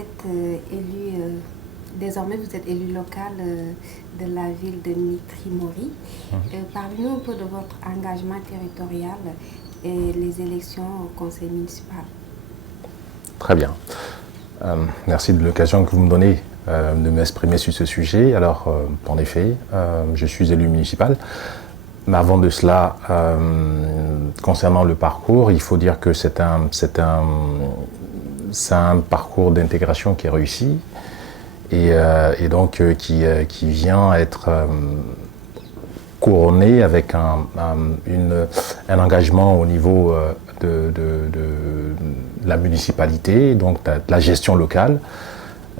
êtes désormais vous êtes élu local de la ville de Mitry Mory. Parlez-nous un peu de votre engagement territorial et les élections au conseil municipal. Très bien. Merci de l'occasion que vous me donnez de m'exprimer sur ce sujet. Alors, en effet, je suis élu municipal. Mais avant de cela, concernant le parcours, il faut dire que c'est un parcours d'intégration qui est réussi et donc qui vient être couronné avec un engagement au niveau de la municipalité, donc de la gestion locale.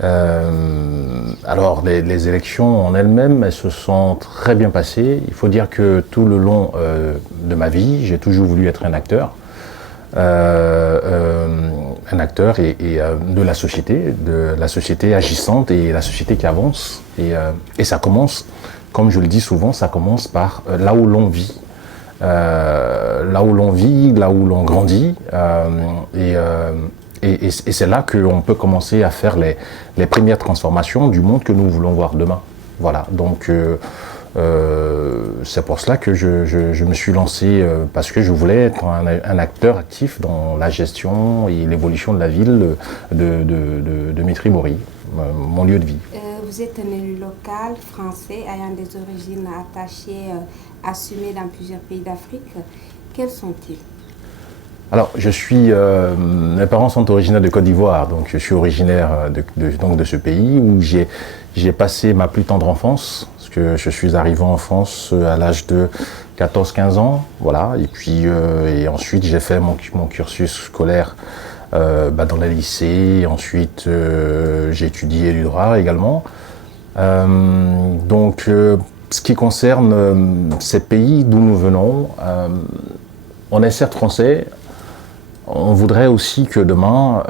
Alors les élections en elles-mêmes, elles se sont très bien passées. Il faut dire que tout le long de ma vie, j'ai toujours voulu être un acteur et de la société agissante et la société qui avance. Et ça commence, comme je le dis souvent, ça commence par là où l'on vit. Là où l'on grandit, et c'est là qu'on peut commencer à faire les premières transformations du monde que nous voulons voir demain. Voilà, donc c'est pour cela que je me suis lancé, parce que je voulais être un acteur actif dans la gestion et l'évolution de la ville de Mitry Mory, mon lieu de vie. Vous êtes un élu local français ayant des origines attachées, assumées dans plusieurs pays d'Afrique. Quels sont-ils? Alors, mes parents sont originaires de Côte d'Ivoire, donc je suis originaire de ce pays où j'ai passé ma plus tendre enfance, parce que je suis arrivé en France à l'âge de 14-15 ans, voilà, et puis et ensuite j'ai fait mon cursus scolaire dans les lycées, ensuite j'ai étudié du droit également. Donc, ce qui concerne ces pays d'où nous venons, on est certes français. On voudrait aussi que demain,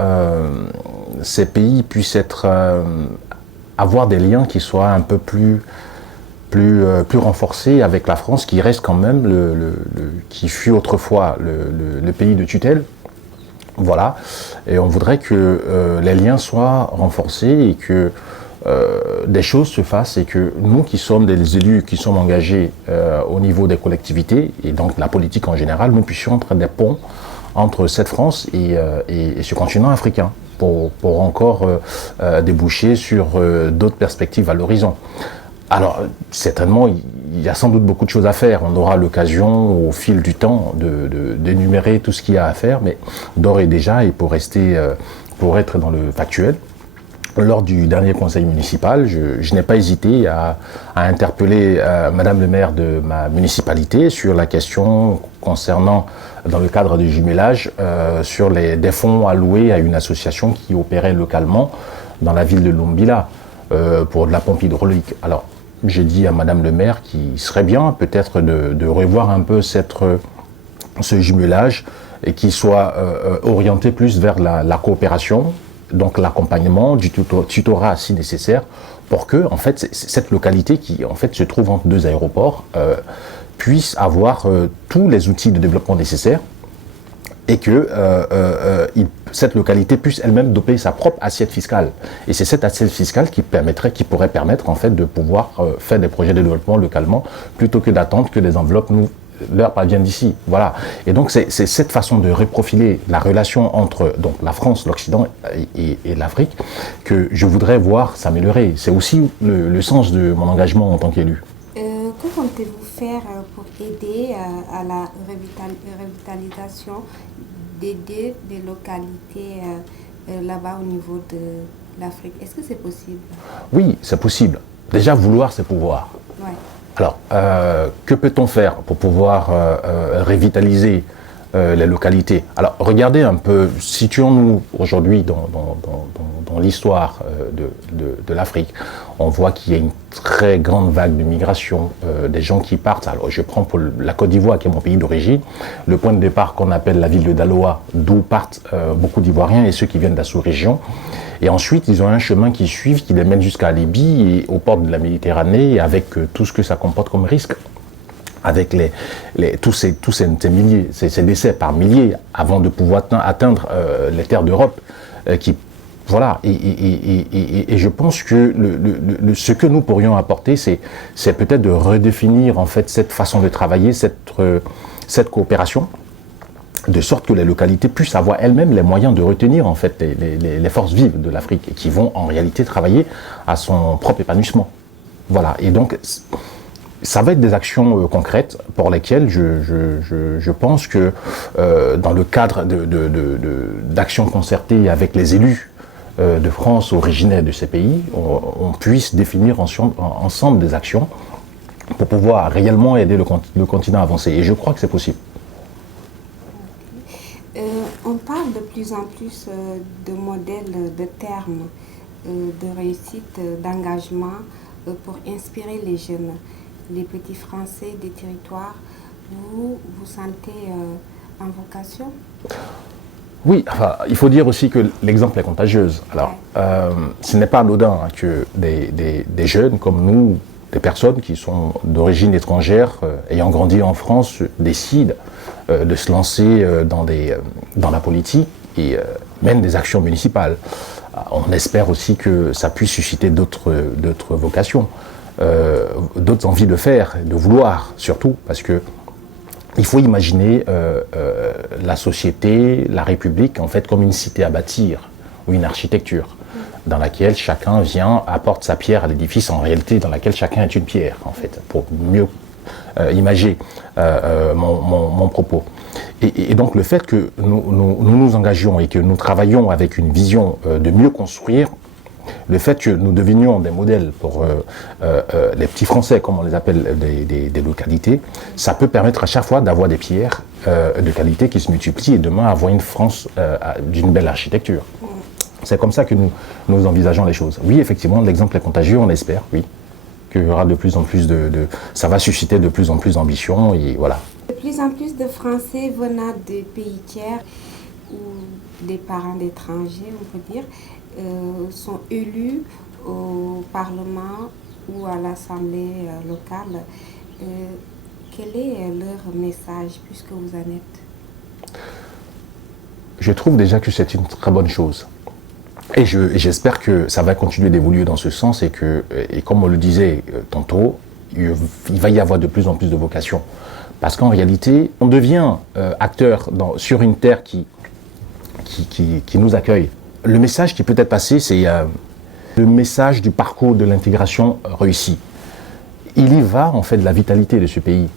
ces pays puissent avoir des liens qui soient un peu plus renforcés avec la France, qui reste quand même qui fut autrefois le pays de tutelle. Voilà. Et on voudrait que les liens soient renforcés et que des choses se fassent et que nous qui sommes des élus, qui sommes engagés au niveau des collectivités et donc la politique en général, nous puissions être des ponts entre cette France et ce continent africain pour encore déboucher sur d'autres perspectives à l'horizon. Alors, certainement, il y a sans doute beaucoup de choses à faire. On aura l'occasion au fil du temps d'énumérer tout ce qu'il y a à faire, mais d'ores et déjà, et pour être dans le factuel, lors du dernier conseil municipal, je n'ai pas hésité à interpeller Madame le maire de ma municipalité sur la question concernant, dans le cadre du jumelage, sur des fonds alloués à une association qui opérait localement dans la ville de Lumbila pour de la pompe hydraulique. Alors, j'ai dit à Madame le maire qu'il serait bien peut-être de revoir un peu ce jumelage et qu'il soit orienté plus vers la coopération, donc l'accompagnement, du tutorat si nécessaire, pour que en fait, cette localité qui en fait se trouve entre deux aéroports puisse avoir tous les outils de développement nécessaires et que cette localité puisse elle-même doper sa propre assiette fiscale. Et c'est cette assiette fiscale qui pourrait permettre en fait de pouvoir faire des projets de développement localement plutôt que d'attendre que des enveloppes leur parviennent d'ici. Voilà. Et donc c'est cette façon de reprofiler la relation entre donc la France, l'Occident et l'Afrique que je voudrais voir s'améliorer. C'est aussi le sens de mon engagement en tant qu'élu. Que comptez-vous faire pour aider à la revitalisation des localités là-bas au niveau de l'Afrique? Est-ce que c'est possible? Oui, c'est possible. Déjà, vouloir, c'est pouvoir. Ouais. Alors, que peut-on faire pour pouvoir revitaliser les localités? Alors, regardez un peu, situons-nous aujourd'hui dans l'histoire de l'Afrique. On voit qu'il y a une très grande vague de migration, des gens qui partent. Alors, je prends pour la Côte d'Ivoire, qui est mon pays d'origine, le point de départ qu'on appelle la ville de Daloa, d'où partent beaucoup d'Ivoiriens et ceux qui viennent de la sous-région. Et ensuite, ils ont un chemin qui suivent, qui les mène jusqu'à Libye et aux portes de la Méditerranée, avec tout ce que ça comporte comme risque, avec tous ces milliers, ces décès par milliers, avant de pouvoir atteindre les terres d'Europe, qui Voilà, et je pense que ce que nous pourrions apporter, c'est peut-être de redéfinir en fait cette façon de travailler, cette coopération, de sorte que les localités puissent avoir elles-mêmes les moyens de retenir en fait les forces vives de l'Afrique et qui vont en réalité travailler à son propre épanouissement. Voilà, et donc ça va être des actions concrètes pour lesquelles je pense que dans le cadre d'actions concertées avec les élus de France originaires de ces pays, on puisse définir ensemble des actions pour pouvoir réellement aider le continent à avancer. Et je crois que c'est possible. On parle de plus en plus de modèles, de termes, de réussite, d'engagement pour inspirer les jeunes, les petits Français des territoires. Vous sentez en vocation? Oui, enfin, il faut dire aussi que l'exemple est contagieuse. Alors, ce n'est pas anodin que des jeunes comme nous, des personnes qui sont d'origine étrangère, ayant grandi en France, décident de se lancer dans la politique et mènent des actions municipales. On espère aussi que ça puisse susciter d'autres vocations, d'autres envies de faire, de vouloir surtout, parce que il faut imaginer la société, la République, en fait, comme une cité à bâtir, ou une architecture, dans laquelle chacun vient, apporte sa pierre à l'édifice, en réalité, dans laquelle chacun est une pierre, en fait, pour mieux imager mon propos. Et donc, le fait que nous engagions et que nous travaillions avec une vision de mieux construire, le fait que nous devenions des modèles pour les petits Français, comme on les appelle, des localités, ça peut permettre à chaque fois d'avoir des pierres de qualité qui se multiplient et demain avoir une France d'une belle architecture. C'est comme ça que nous envisageons les choses. Oui, effectivement, l'exemple est contagieux, on espère, oui, qu'il y aura de plus en plus ça va susciter de plus en plus d'ambition et voilà. De plus en plus de Français venant de pays tiers ou des parents d'étrangers, on peut dire, sont élus au Parlement ou à l'Assemblée locale. Quel est leur message puisque vous en êtes? Je trouve déjà que c'est une très bonne chose. Et j'espère que ça va continuer d'évoluer dans ce sens et comme on le disait tantôt, il va y avoir de plus en plus de vocations. Parce qu'en réalité, on devient acteur sur une terre qui nous accueille. Le message qui peut être passé, c'est le message du parcours de l'intégration réussi. Il y va en fait de la vitalité de ce pays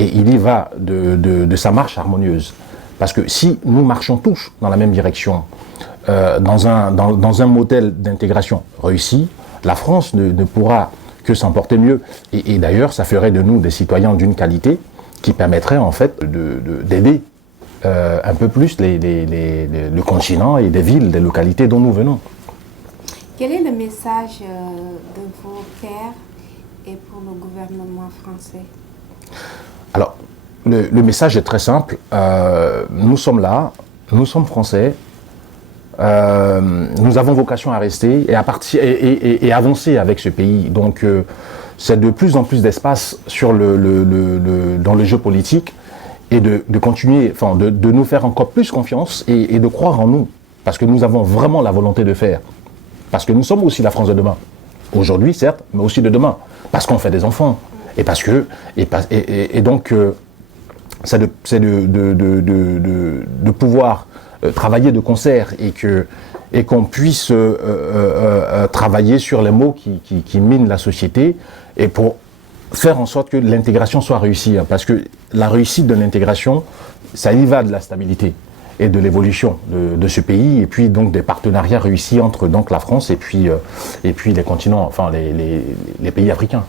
et il y va de sa marche harmonieuse. Parce que si nous marchons tous dans la même direction, dans un modèle d'intégration réussi, la France ne pourra que s'en porter mieux. Et d'ailleurs, ça ferait de nous des citoyens d'une qualité qui permettrait en fait d'aider un peu plus le continent et des villes, des localités dont nous venons. Quel est le message de vos pairs et pour le gouvernement français? Alors, le message est très simple. Nous sommes là, nous sommes français, nous avons vocation à rester et avancer avec ce pays. Donc, c'est de plus en plus d'espace dans le jeu politique et de continuer, enfin, de nous faire encore plus confiance et de croire en nous. Parce que nous avons vraiment la volonté de faire. Parce que nous sommes aussi la France de demain. Aujourd'hui, certes, mais aussi de demain. Parce qu'on fait des enfants. Et donc, c'est de pouvoir travailler de concert et qu'on puisse travailler sur les mots qui minent la société et pour faire en sorte que l'intégration soit réussie. Parce que la réussite de l'intégration, ça y va de la stabilité et de l'évolution de ce pays et puis donc des partenariats réussis entre donc la France et puis les continents, enfin les pays africains.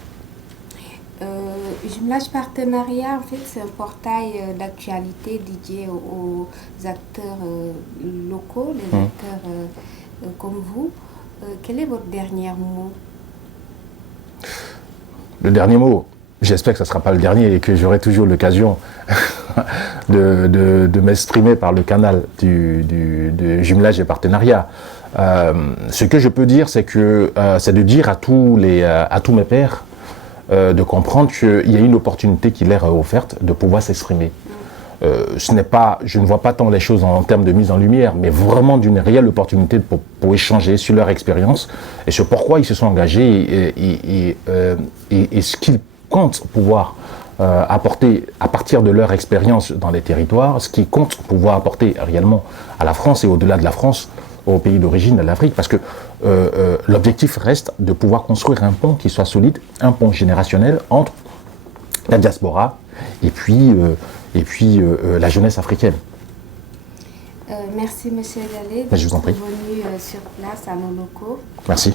Jumelage Partenariat, en fait, c'est un portail d'actualité dédié aux acteurs locaux, les acteurs comme vous. Quel est votre dernier mot? Le dernier mot, j'espère que ce ne sera pas le dernier et que j'aurai toujours l'occasion de m'exprimer par le canal de Jumelage et Partenariat. Ce que je peux dire, c'est de dire à tous mes pairs de comprendre qu'il y a une opportunité qui leur est offerte de pouvoir s'exprimer. ce n'est pas, je ne vois pas tant les choses en termes de mise en lumière, mais vraiment d'une réelle opportunité pour échanger sur leur expérience et sur pourquoi ils se sont engagés et ce qu'ils comptent pouvoir apporter à partir de leur expérience dans les territoires, ce qu'ils comptent pouvoir apporter réellement à la France et au-delà de la France, aux pays d'origine de l'Afrique, parce que l'objectif reste de pouvoir construire un pont qui soit solide, un pont générationnel entre la diaspora et puis la jeunesse africaine. Merci, M. Gallet, Je vous en prie. d'être venu sur place à nos locaux. Merci.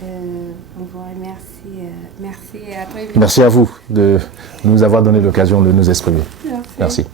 On vous remercie. Merci et à très vite. Merci à vous de nous avoir donné l'occasion de nous exprimer. Merci. Merci.